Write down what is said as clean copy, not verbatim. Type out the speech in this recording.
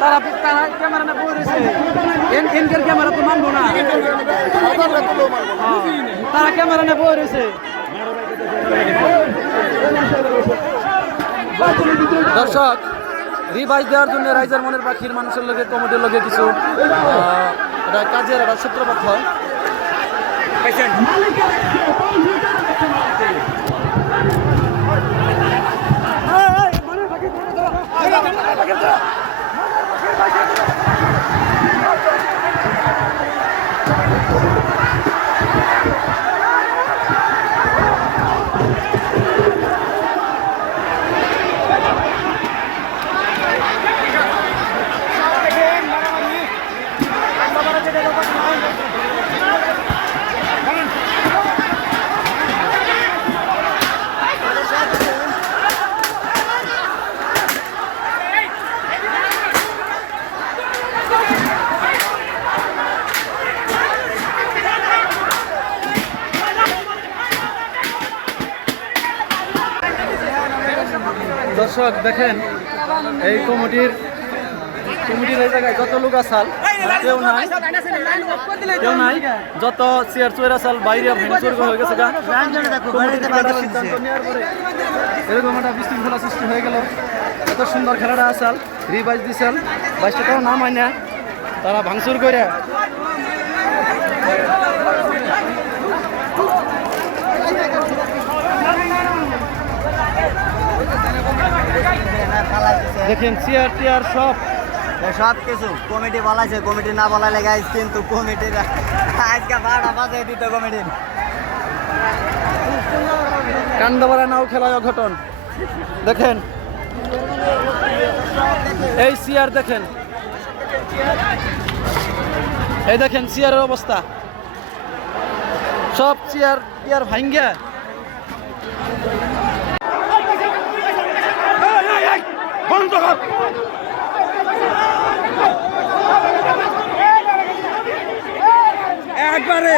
তারা ক্যামেরা না পড়েছে এনকের ক্যামেরা তো মানবো না তারা ক্যামেরা না পড়েছে দর্শক রিভাইজ দেওয়ার জন্য রাইজার মনের পাখির মানুষের লোকে কমিটির লোকে কিছু এটা কাজের একটা সূত্রপাত হয় দর্শক দেখেন এই কমিটির এই জায়গায় যত লোক আসাল কেউ নাই যত চেয়ার চুয়ার আসাল বাইরে ভেঙে হয়ে গেছে সিদ্ধান্ত নেওয়ার পরে এরকম একটা বিশৃঙ্খলা সৃষ্টি হয়ে গেল এত সুন্দর খেলাটা আসাল রিভাইজ দিছাল বাইশটা তারা নাম হয় না তারা ভাঙচুর করে দেখেন চেয়ার টিয়ার সব কিছু কমিটি বলাইছে কমিটি না বলাইলে গাইজ কিন্তু কমিটির আজকে 12টা বাজে দিত কমিটির কান্দাবাড়া নাও খেলায় অঘটন দেখেন এই চেয়ার দেখেন এই দেখেন চেয়ারের অবস্থা সব চেয়ার টিয়ার ভাঙ্গা একবারে